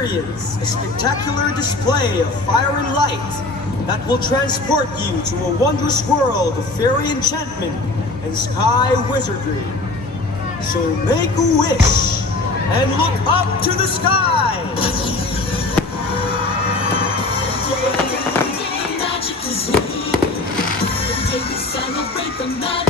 experience a spectacular display of fire and light that will transport you to a wondrous world of fairy enchantment and sky wizardry. So make a wish and look up to the sky! Magic is here. Today we celebrate the magic.